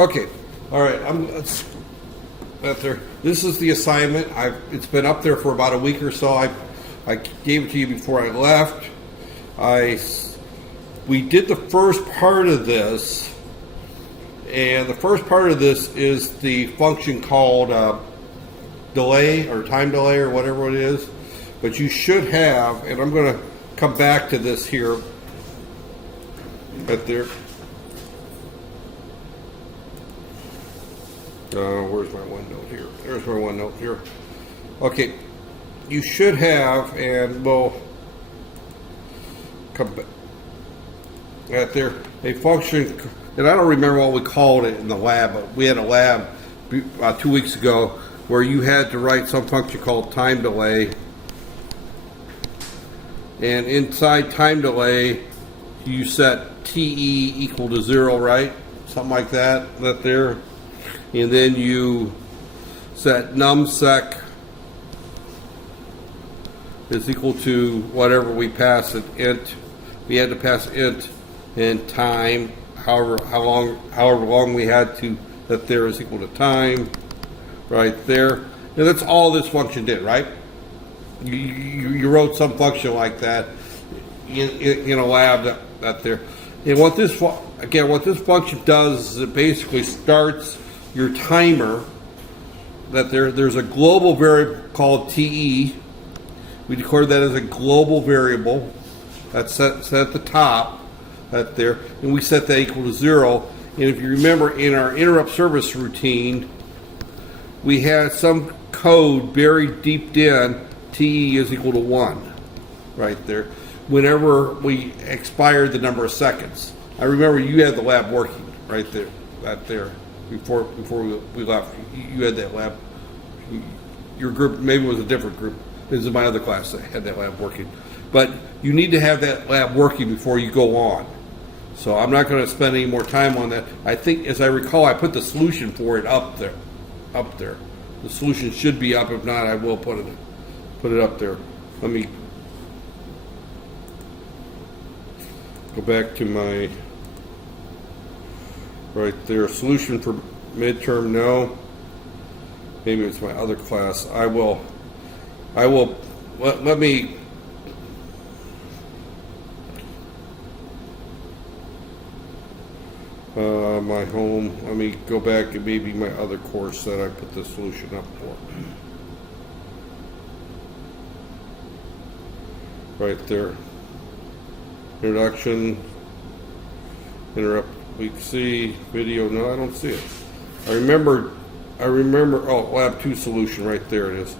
Okay, all right. Let's up there. This is the assignment. It's been up there for about a week or so. I gave it to you before I left. We did the first part of this, and the first part of this is the function called delay or time delay or whatever it is. But you should have, and I'm going to come back to this here. Right there. Where's my OneNote here? There's my OneNote here. Okay, you should have, and we'll come back. Right there, a function, and I don't remember what we called it in the lab, but we had a lab 2 weeks ago where you had to write some function called time delay. And inside time delay, you set TE equal to 0, right? Something like that, there. And then you set numsec is equal to whatever we pass it, int. We had to pass int and time, however long we had to, that there is equal to time, right there. And that's all this function did, right? You wrote some function like that in a lab that there. And what this function does is it basically starts your timer. That there's a global variable called TE. We declare that as a global variable that's set at the top, that there, and we set that equal to 0. And if you remember, in our interrupt service routine, we had some code buried deep in TE is equal to 1, right there, whenever we expired the number of seconds. I remember you had the lab working right there, before we left. You had that lab. Your group, maybe it was a different group. This is my other class that had that lab working. But you need to have that lab working before you go on. So I'm not going to spend any more time on that. I think, as I recall, I put the solution for it up there. The solution should be up. If not, I will put it up there. Let me go back to my right there. Solution for midterm, no. Maybe it's my other class. I will let me my home. Let me go back to maybe my other course that I put the solution up for. Right there. Introduction. Interrupt week C. Video. No, I don't see it. I remember. Oh, lab 2 solution. Right there it is.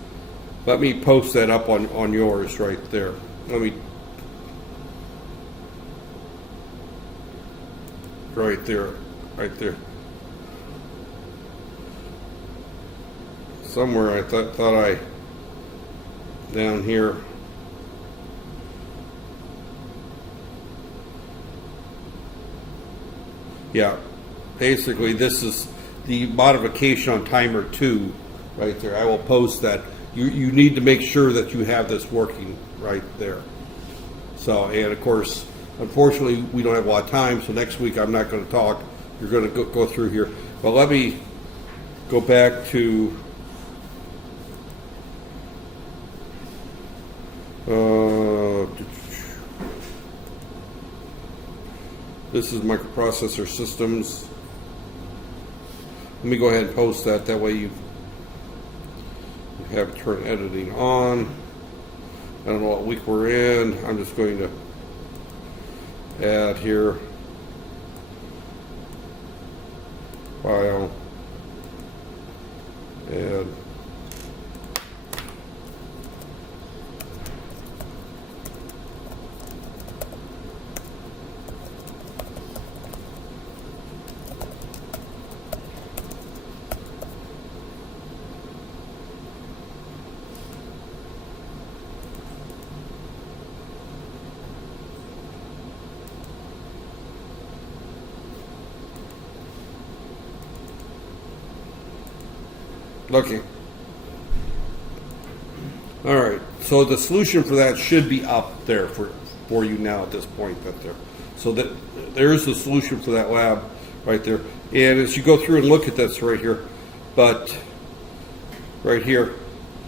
Let me post that up on yours right there. Let me. Right there. Right there. Somewhere I thought I down here. Yeah, basically this is the modification on timer 2 right there. I will post that. You need to make sure that you have this working right there. So, and of course, unfortunately, we don't have a lot of time, so next week I'm not going to talk. You're going to go through here. But let me go back to this is microprocessor systems. Let me go ahead and post that. That way you have turn editing on. I don't know what week we're in. I'm just going to add here file, add. Okay. All right. So the solution for that should be up there for you now at this point. That there. So that there's the solution for that lab. right there. And as you go through and look at this right here, but right here,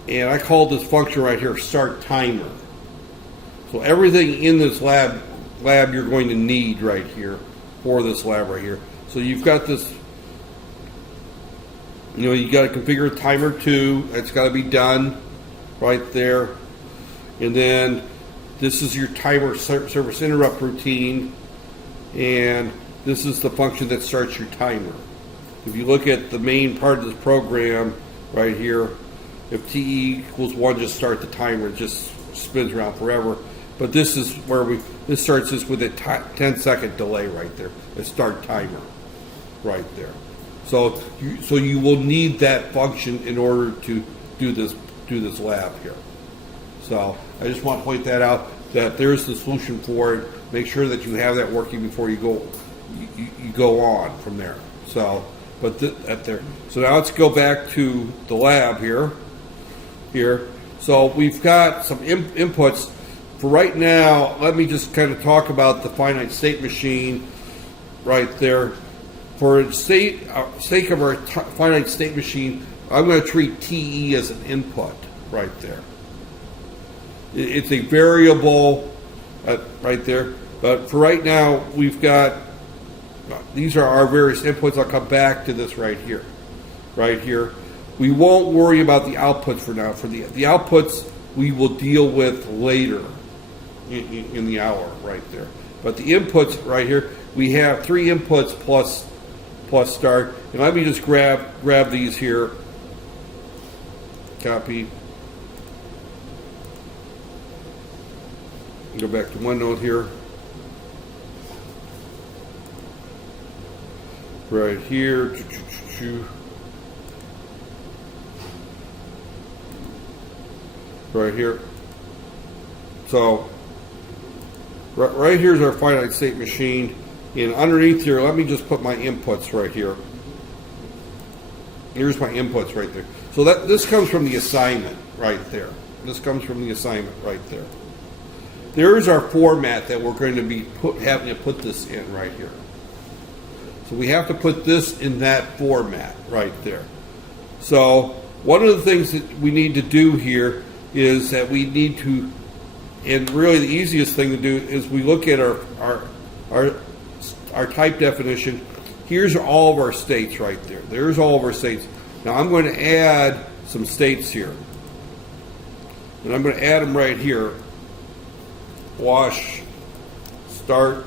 and I call this function right here start timer. So everything in this lab you're going to need right here for this lab right here. So you've got this, you got to configure timer 2. It's got to be done right there. And then this is your timer service interrupt routine. And this is the function that starts your timer. If you look at the main part of this program right here, if t equals 1, just start the timer. It just spins around forever. But this is where this starts this with a 10-second delay right there. A start timer right there. So you will need that function in order to do this lab here. So I just want to point that out, that there's the solution for it. Make sure that you have that working before you go on from there. So, but there. So now let's go back to the lab here. So we've got some inputs. For right now, let me just kind of talk about the finite state machine right there. For the sake of our finite state machine, I'm going to treat TE as an input right there. It's a variable right there. But for right now, we've got, these are our various inputs. I'll come back to this right here. We won't worry about the outputs for now. For the outputs, we will deal with later in the hour right there. But the inputs right here, we have 3 inputs plus start. And let me just grab these here. Copy. Go back to OneNote here. Right here. Right here. So right here's our finite state machine, and underneath here, let me just put my inputs right here. Here's my inputs right there. So this comes from the assignment right there. This comes from the assignment right there. There's our format that we're going to be having to put this in right here. So we have to put this in that format right there. So one of the things that we need to do here is that we need to, and really the easiest thing to do is we look at our type definition. Here's all of our states right there. There's all of our states. Now I'm going to add some states here. And I'm going to add them right here. Wash, start,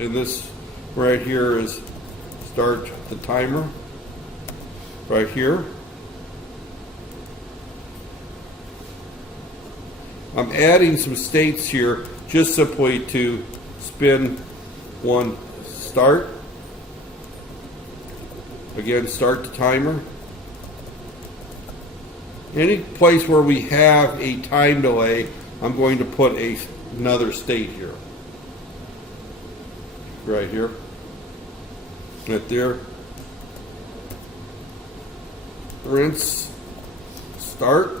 and this right here is start the timer right here. I'm adding some states here just simply to spin 1 start. Again, start the timer. Any place where we have a time delay, I'm going to put another state here. Right here. Right there. Rinse. Start.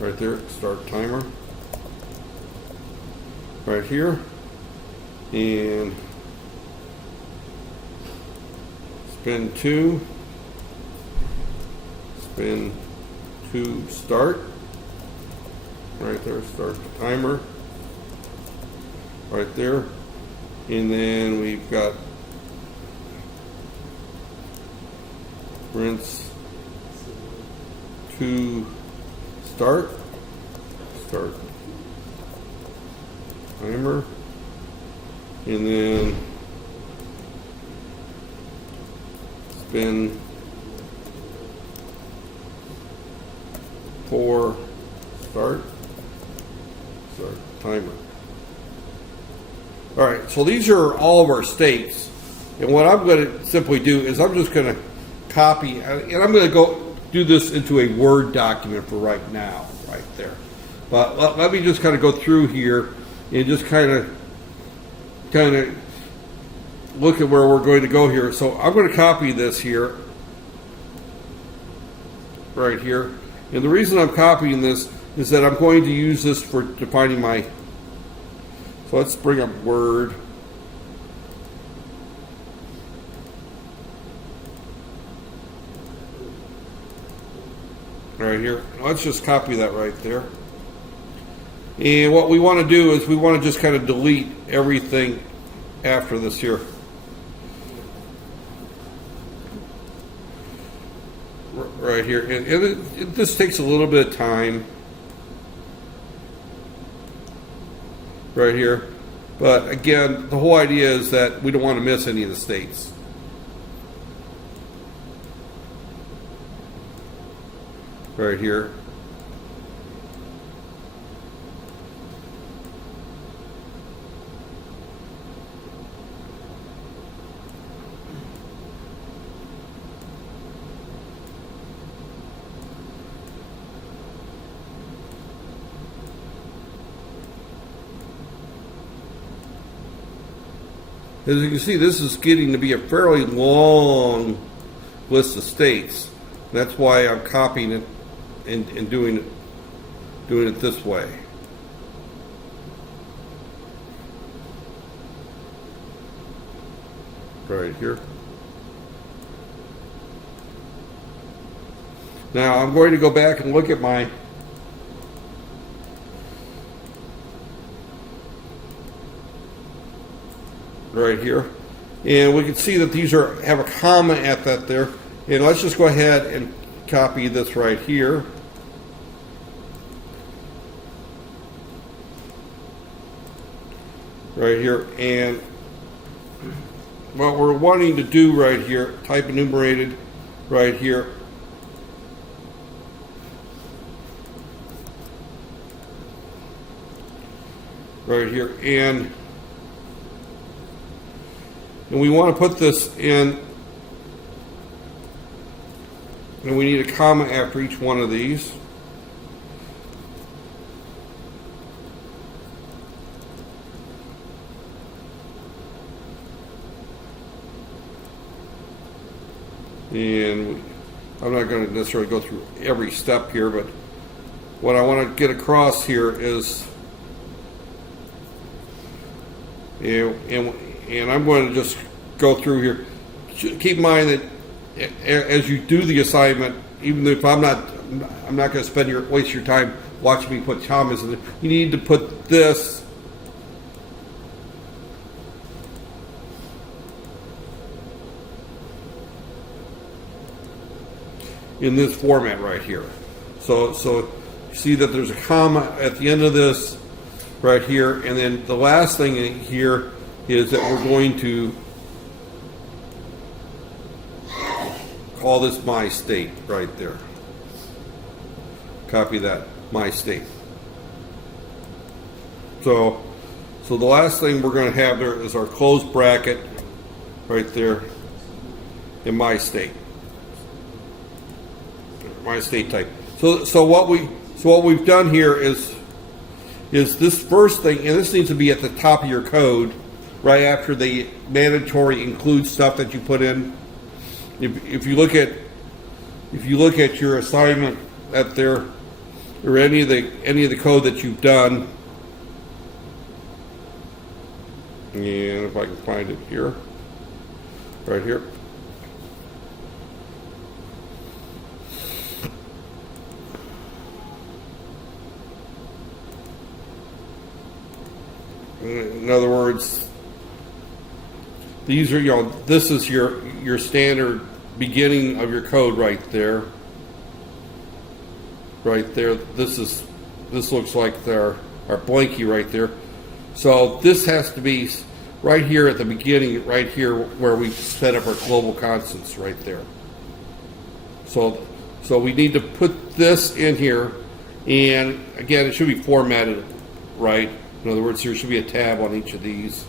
Right there. Start timer. Right here. And spin 2. Spin 2 start. Right there, start the timer. Right there. And then we've got rinse 2 start. Start timer. And then spin 4 start timer. All right, so these are all of our states, and what I'm going to simply do is I'm just going to copy, and I'm going to go do this into a Word document for right now, right there. But let me just kind of go through here and just kind of look at where we're going to go here. So I'm going to copy this here, right here. And the reason I'm copying this is that I'm going to use this for defining my So let's bring up Word. Right here. Let's just copy that right there. And what we want to do is we want to just kind of delete everything after this here. Right here. And this takes a little bit of time. Right here. But again, the whole idea is that we don't want to miss any of the states. Right here. As you can see, this is getting to be a fairly long list of states. That's why I'm copying it and doing it this way. Right here. Now I'm going to go back and look at my right here, and we can see that these have a comma at that there. And let's just go ahead and copy this right here. Right here, and what we're wanting to do right here, type enumerated right here. Right here, and we want to put this in, and we need a comma after each one of these. And I'm not going to necessarily go through every step here, but what I want to get across here is, and I'm going to just go through here. Keep in mind that as you do the assignment, even if I'm not going to waste your time watching me put commas in it. You need to put this in this format right here. So you see that there's a comma at the end of this right here, and then the last thing here is that we're going to call this my state right there. Copy that, my state. So the last thing we're going to have there is our closed bracket right there in my state. My state type. So what we've done here is this first thing, and this needs to be at the top of your code, right after the mandatory include stuff that you put in. If you look at your assignment at there, or any of the code that you've done, and if I can find it here, right here. In other words, these are, this is your standard beginning of your code right there. Right there. This looks like our blankie right there. So this has to be right here at the beginning, right here where we set up our global constants right there. So we need to put this in here, and again, it should be formatted right. In other words, there should be a tab on each of these.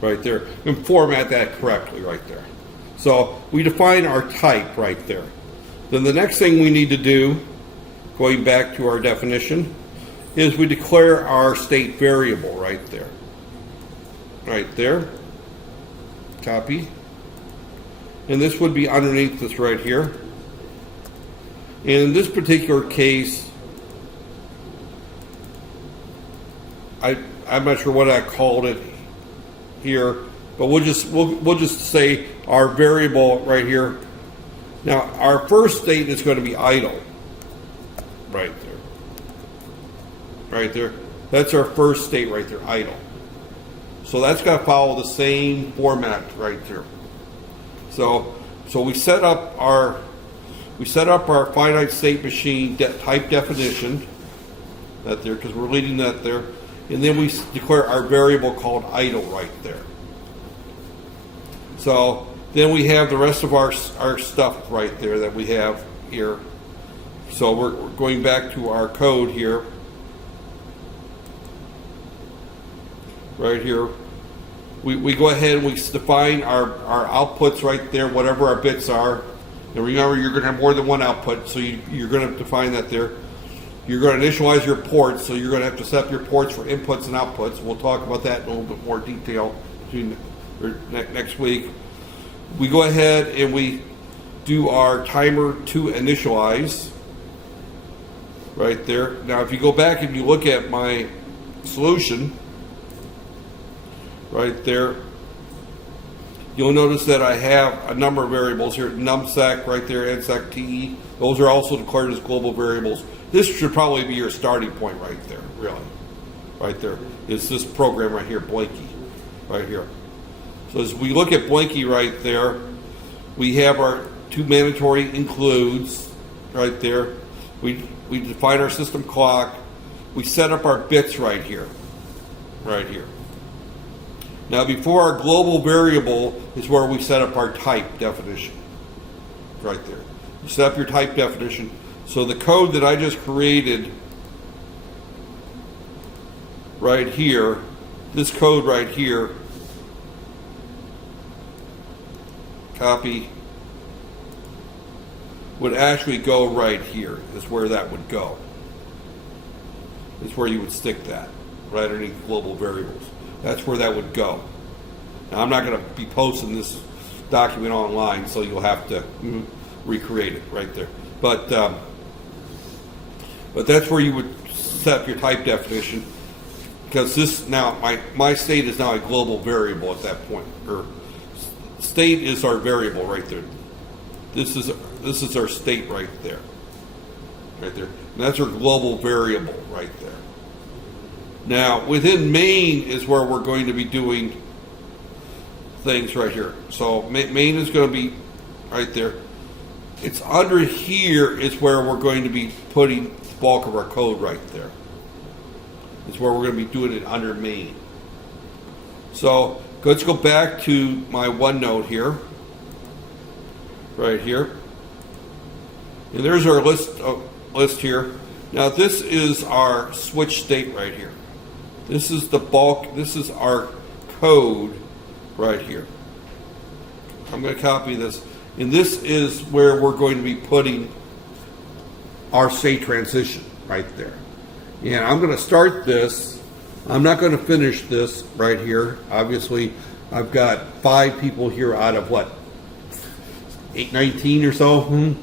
Right there. And format that correctly right there. So we define our type right there. Then the next thing we need to do, going back to our definition, is we declare our state variable right there. Right there. Copy. and this would be underneath this right here. In this particular case, I'm not sure what I called it here, but we'll just say our variable right here. Now our first state is going to be idle, right there. Right there. That's our first state right there, idle. So that's got to follow the same format right there. So we set up our finite state machine type definition, that there, because we're leading that there, and then we declare our variable called idle right there. So then we have the rest of our stuff right there that we have here. So we're going back to our code here. Right here. We go ahead and we define our outputs right there, whatever our bits are. And remember, you're going to have more than one output, so you're going to define that there. You're going to initialize your ports, so you're going to have to set up your ports for inputs and outputs. We'll talk about that in a little bit more detail next week. We go ahead and we do our timer to initialize right there. Now, if you go back and you look at my solution right there, you'll notice that I have a number of variables here, numsec right there, nsec te. Those are also declared as global variables. This should probably be your starting point right there, really. Right there is this program right here, Blinky, right here. So as we look at Blinky right there, we have our two mandatory includes right there. We define our system clock. We set up our bits right here, right here. Now, before our global variable is where we set up our type definition, right there. You set up your type definition. So the code that I just created right here, this code right here, copy, would actually go right here, is where that would go. Is where you would stick that, right underneath global variables. That's where that would go. Now, I'm not going to be posting this document online, so you'll have to recreate it right there. But that's where you would set up your type definition, because this now my state is now a global variable at that point. Or state is our variable right there. This is our state right there. Right there. And that's our global variable right there. Now, within main is where we're going to be doing things right here. So main is going to be right there. It's under here is where we're going to be putting the bulk of our code right there. It's where we're going to be doing it under main. So let's go back to my OneNote here. Right here. And there's our list here. Now this is our switch state right here. This is the bulk, this is our code right here. I'm going to copy this. And this is where we're going to be putting our state transition right there. And I'm going to start this. I'm not going to finish this right here. Obviously, I've got 5 people here out of what? 819 or so?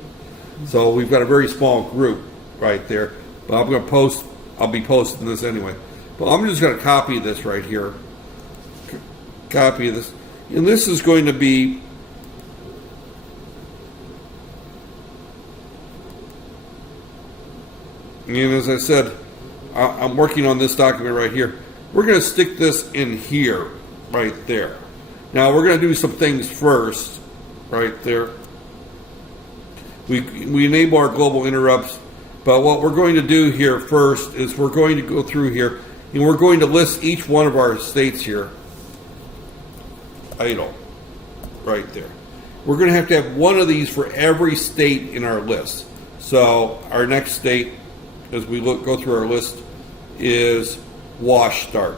So we've got a very small group right there. But I'm going to post, I'll be posting this anyway. But I'm just going to copy this right here. Copy this. And this is going to be and as I said, I'm working on this document right here. We're going to stick this in here, right there. Now we're going to do some things first, right there. We enable our global interrupts, but what we're going to do here first is we're going to go through here and we're going to list each one of our states here. Idle, right there. We're going to have one of these for every state in our list. So our next state, as we go through our list, is wash start.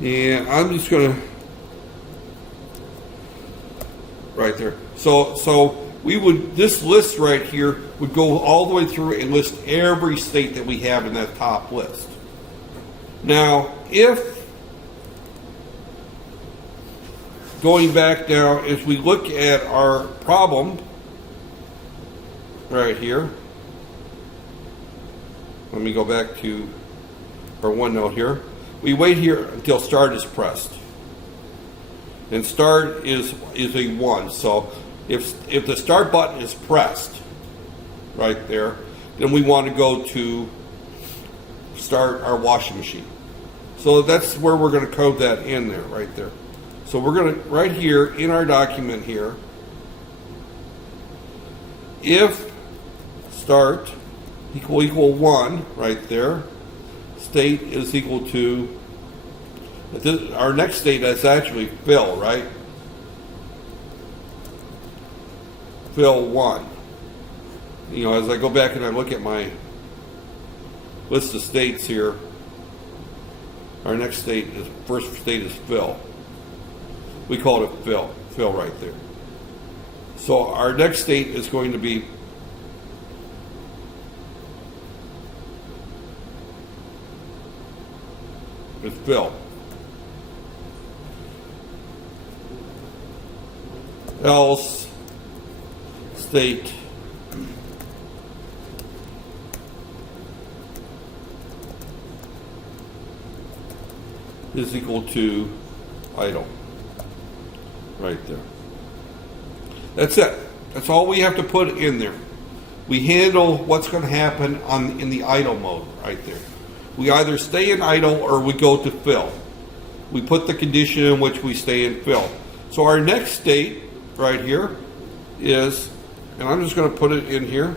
And I'm just going to right there. So this list right here would go all the way through and list every state that we have in that top list. Now, if going back now, as we look at our problem right here, let me go back to our OneNote here. We wait here until start is pressed. And start is a 1. So if the start button is pressed right there, then we want to go to start our washing machine. So that's where we're going to code that in there, right there. So we're going to, right here in our document here, if start equal 1 right there, state is equal to, our next state is actually fill, right? Fill 1. You know, as I go back and I look at my list of states here, our next state is, first state is fill. We call it fill right there. So our next state is going to be fill. Else state is equal to idle. Right there. That's it. That's all we have to put in there. We handle what's going to happen in the idle mode right there. We either stay in idle or we go to fill. We put the condition in which we stay in fill. So our next state right here is, and I'm just going to put it in here,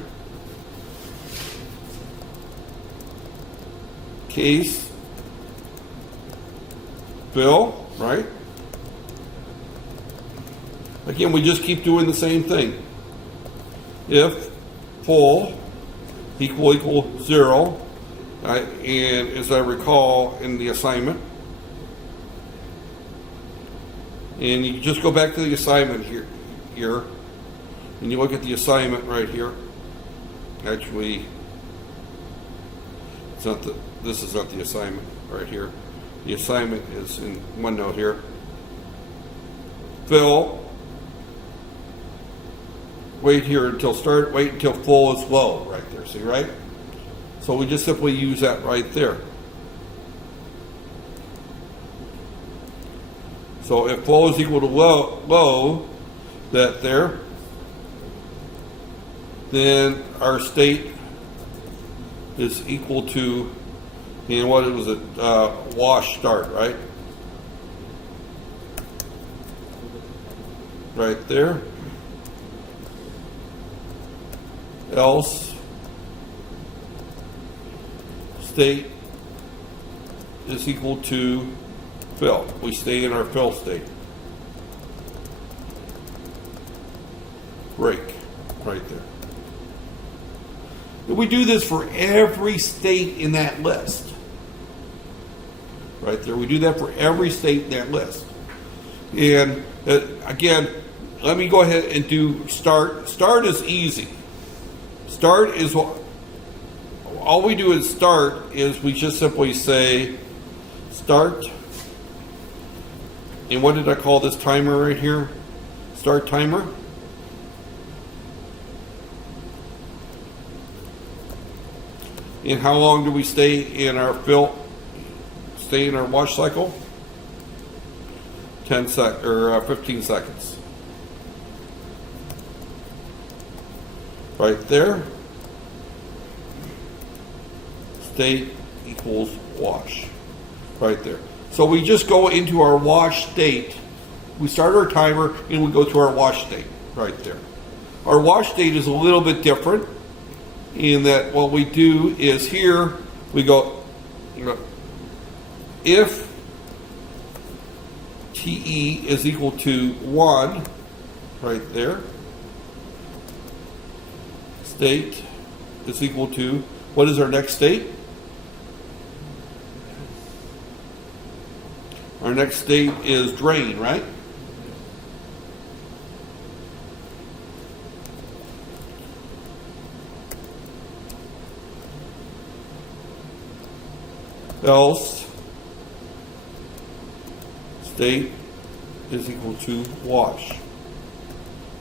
case fill, right? Again, we just keep doing the same thing. If full equal 0, and as I recall in the assignment, and you just go back to the assignment here, and you look at the assignment right here. Actually, it's not this is not the assignment right here. The assignment is in OneNote here. Fill. Wait here until start. Wait until full is low right there. See, right? So we just simply use that right there. So if full is equal to low, that there, then our state is equal to, and what was it? Wash start, right? Right there. Else state is equal to fill. We stay in our fill state. Break right there. And we do this for every state in that list. Right there. We do that for every state in that list. And again, let me go ahead and do start. Start is easy. Start is what all we do is start is we just simply say start. And what did I call this timer right here? Start timer. And how long do we stay in our stay in our wash cycle? 15 seconds. Right there. State equals wash. Right there. So we just go into our wash state. We start our timer and we go to our wash state. Right there. Our wash state is a little bit different in that what we do is here we go, if TE is equal to 1, right there, state is equal to, what is our next state? Our next state is drain, right? else state is equal to wash.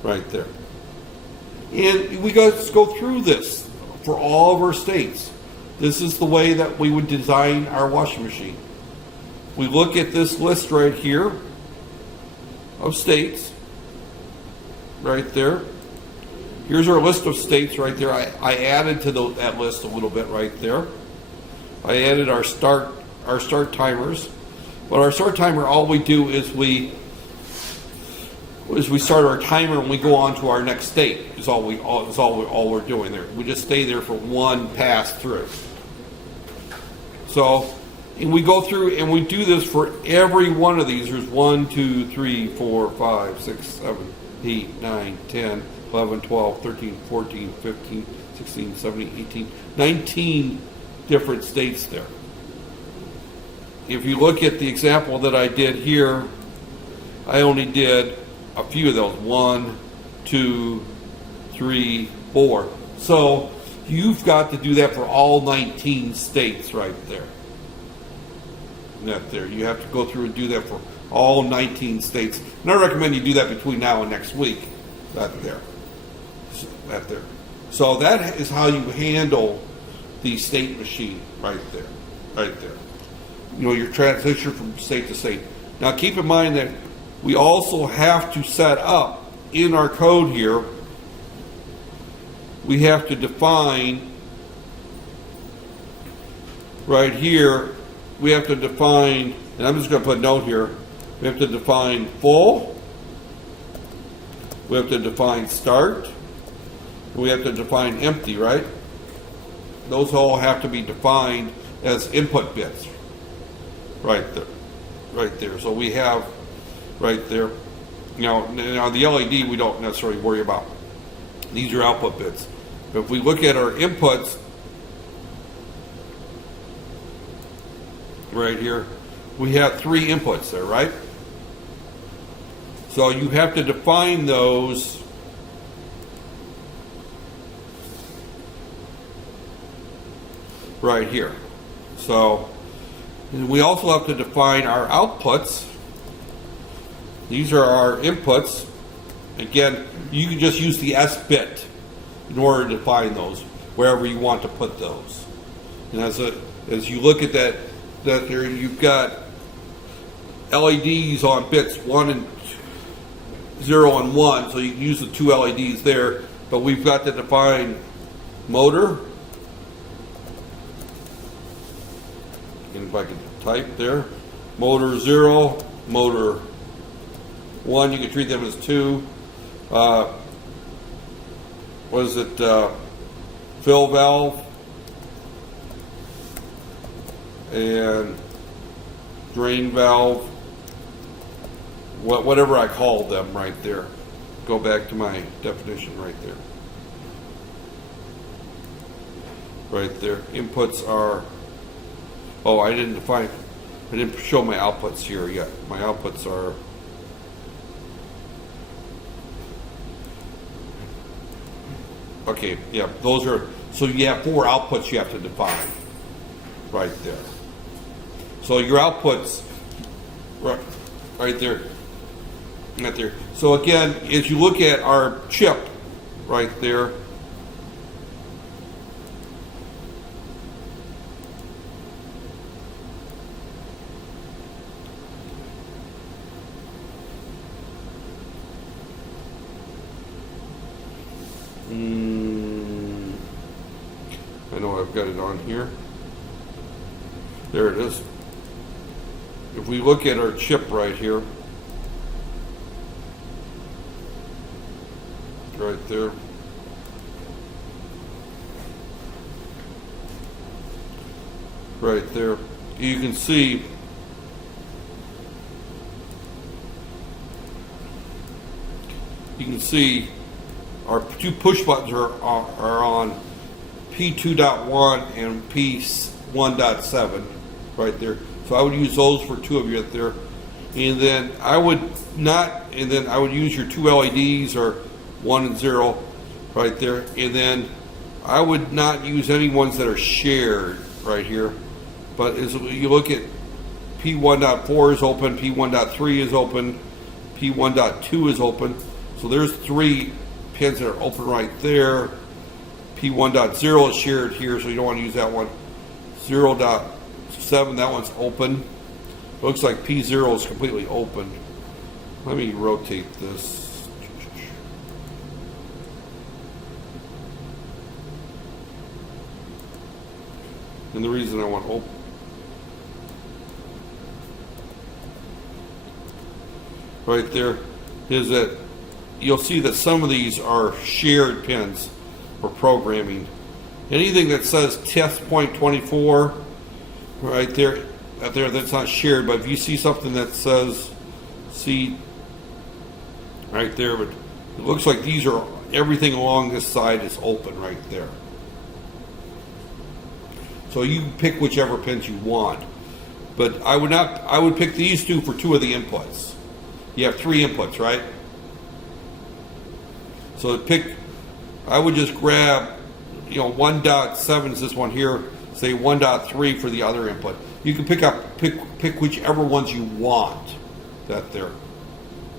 Right there. And we just go through this for all of our states. This is the way that we would design our washing machine. We look at this list right here of states, right there. Here's our list of states right there. I added to that list a little bit right there. I added our start timers. But our start timer, all we do is we start our timer and we go on to our next state. Is all we're doing there. We just stay there for one pass through. So, and we go through and we do this for every one of these. There's 1, 2, 3, 4, 5, 6, 7, 8, 9, 10, 11, 12, 13, 14, 15, 16, 17, 18, 19 different states there. If you look at the example that I did here, I only did a few of those. 1, 2, 3, 4. So you've got to do that for all 19 states right there. That there. You have to go through and do that for all 19 states. And I recommend you do that between now and next week. That there. That there. So that is how you handle the state machine right there. Right there. You know, your transition from state to state. Now keep in mind that we also have to set up in our code here, we have to define right here, we have to define, and I'm just going to put a note here, we have to define full, we have to define start, and we have to define empty, right? Those all have to be defined as input bits. Right there. Right there. So we have right there. Now the LED we don't necessarily worry about. These are output bits. But if we look at our inputs right here, we have 3 inputs there, right? So you have to define those right here. So and we also have to define our outputs. These are our inputs. Again, you can just use the S bit in order to define those, wherever you want to put those. And as you look at that there, you've got LEDs on bits 1 and 0 and 1, so you can use the 2 LEDs there. But we've got to define motor. If I can type there, motor 0, motor 1, you can treat them as 2. What is it? Fill valve and drain valve. Whatever I call them right there. Go back to my definition right there. Right there. Inputs are. Oh, I didn't show my outputs here yet. My outputs are okay, yeah, those are, so you have 4 outputs you have to define right there. So your outputs right there. Right there. So again, as you look at our chip right there, I know I've got it on here. There it is. If we look at our chip right here, right there, right there, you can see our 2 push buttons are on P2.1 and P1.7 right there. So I would use those for 2 of you right there. And then I would use your 2 LEDs or 1 and 0 right there. And then I would not use any ones that are shared right here. But as you look at P1.4 is open, P1.3 is open, P1.2 is open. So there's 3 pins that are open right there. P1.0 is shared here, so you don't want to use that one. 0.7, that one's open. It looks like P0 is completely open. Let me rotate this. And the reason I want open, right there, is that you'll see that some of these are shared pins for programming. Anything that says test point 24, right there, that's not shared. But if you see something that says, see, right there, but it looks like these are, everything along this side is open right there. So you pick whichever pins you want. But I would pick these 2 for 2 of the inputs. You have 3 inputs, right? So I would just grab, 1.7 is this one here, say 1.3 for the other input. You can pick whichever ones you want that there.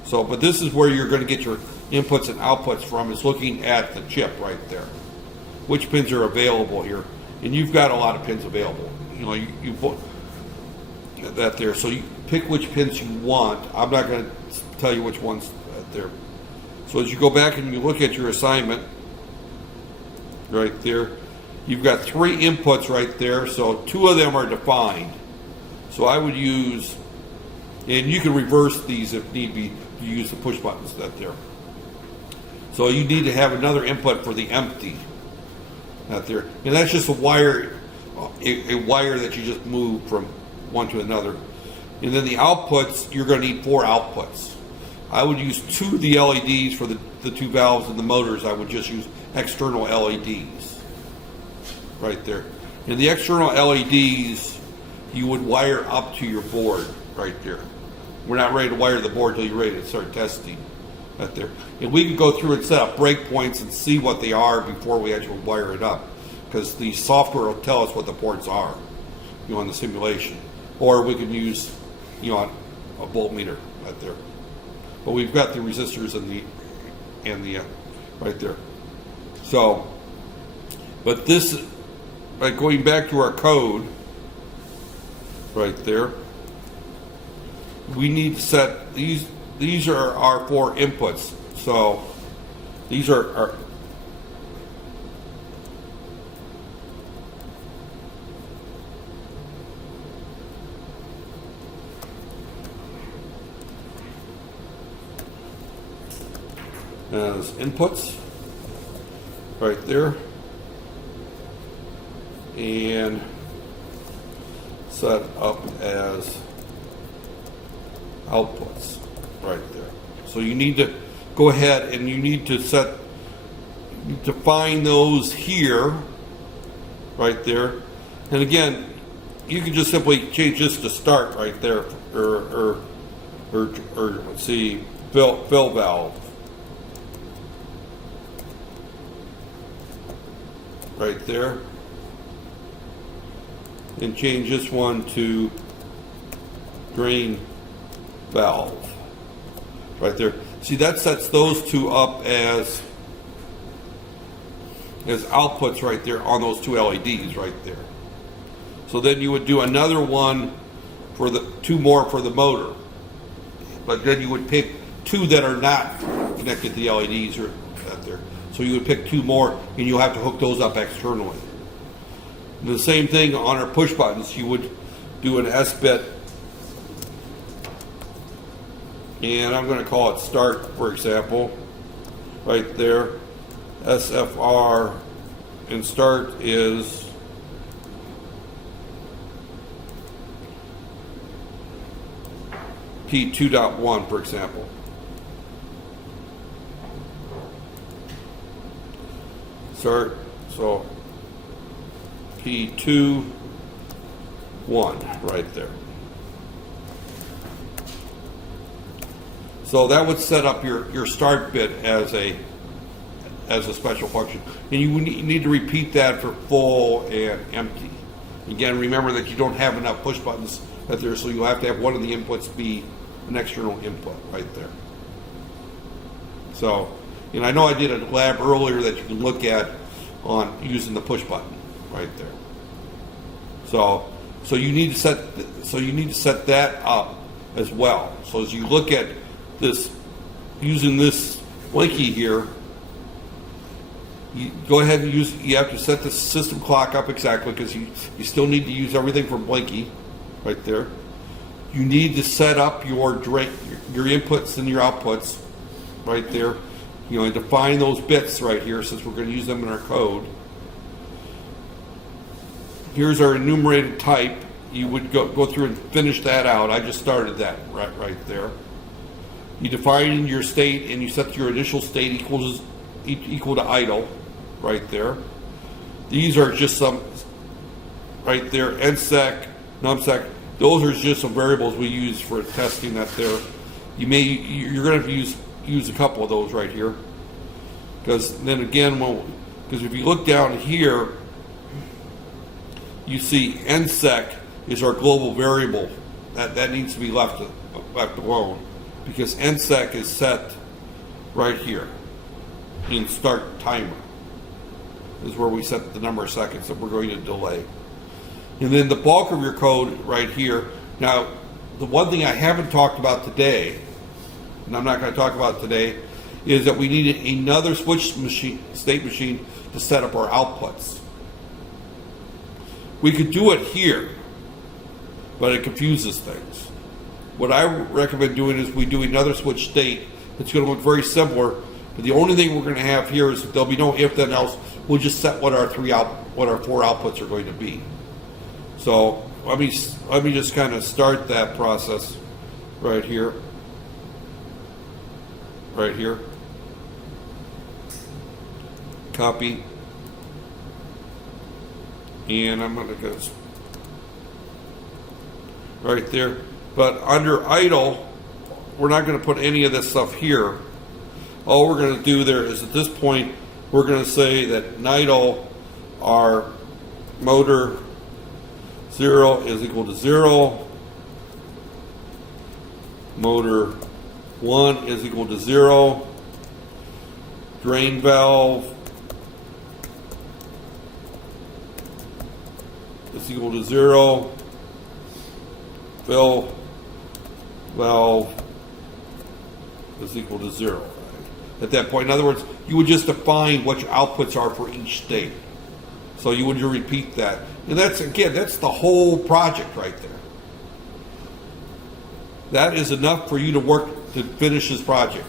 So, but this is where you're going to get your inputs and outputs from, is looking at the chip right there. Which pins are available here. And you've got a lot of pins available. You put that there. So you pick which pins you want. I'm not going to tell you which ones there. So as you go back and you look at your assignment, right there, you've got 3 inputs right there. So 2 of them are defined. So I would use, and you can reverse these if need be, to use the push buttons that there. So you need to have another input for the empty. Out there, and that's just a wire that you just move from one to another. And then the outputs, you're going to need 4 outputs. I would use 2 of the LEDs for the 2 valves and the motors. I would just use external LEDs right there. And the external LEDs, you would wire up to your board right there. We're not ready to wire the board until you're ready to start testing. Right there. And we can go through and set up breakpoints and see what they are before we actually wire it up, because the software will tell us what the ports are, in the simulation. Or we can use, a voltmeter right there. But we've got the resistors and the right there. So, but this, by going back to our code, right there, we need to set these. These are our 4 inputs. So these are our as inputs right there, and set up as outputs right there. So you need to go ahead and you need to define those here, right there. And again, you can just simply change this to start right there, or let's see, fill valve right there, and change this one to drain valve right there. See, that sets those 2 up as outputs right there on those 2 LEDs right there. So then you would do another one for the 2 more for the motor, but then you would pick 2 that are not connected to the LEDs or right there. So you would pick 2 more, and you'll have to hook those up externally. And the same thing on our push buttons. You would do an S-bit, and I'm going to call it start, for example, right there. SFR, and start is P2.1, for example. Start, so P2.1 right there. So that would set up your start bit as a special function. And you need to repeat that for full and empty. Again, remember that you don't have enough push buttons right there, so you'll have to have one of the inputs be an external input right there. So, and I know I did a lab earlier that you can look at on using the push button right there. So you need to set that up as well. So as you look at this, using this blinky here, you go ahead and you have to set the system clock up exactly, because you still need to use everything from blinky right there. You need to set up your inputs and your outputs right there. You know, and define those bits right here, since we're going to use them in our code. Here's our enumerated type. You would go through and finish that out. I just started that right there. You define your state, and you set your initial state equal to idle right there. These are just some right there, nsec, numsec. Those are just some variables we use for testing that there. You're going to have to use a couple of those right here, because then again, because if you look down here, you see nsec is our global variable. That needs to be left alone, because nsec is set right here in start timer. This is where we set the number of seconds that we're going to delay. And then the bulk of your code right here. Now, the one thing I haven't talked about today, and I'm not going to talk about today, is that we needed another switch state machine to set up our outputs. We could do it here, but it confuses things. What I recommend doing is we do another switch state. It's going to look very similar, but the only thing we're going to have here is there'll be no if then else. We'll just set what our four outputs are going to be. So let me just kind of start that process right here. Right here. Copy. And I'm going to go right there. But under idle, we're not going to put any of this stuff here. All we're going to do there is at this point, we're going to say that in idle, our motor 0 is equal to 0. Motor 1 is equal to 0. Drain valve is equal to 0. Fill valve is equal to 0. At that point, in other words, you would just define what your outputs are for each state. So you would just repeat that. And that's the whole project right there. That is enough for you to work to finish this project.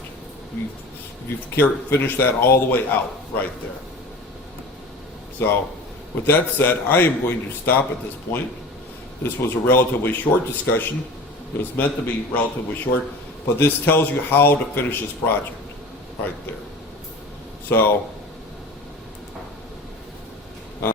You've finished that all the way out right there. So with that said, I am going to stop at this point. This was a relatively short discussion. It was meant to be relatively short, but this tells you how to finish this project right there. So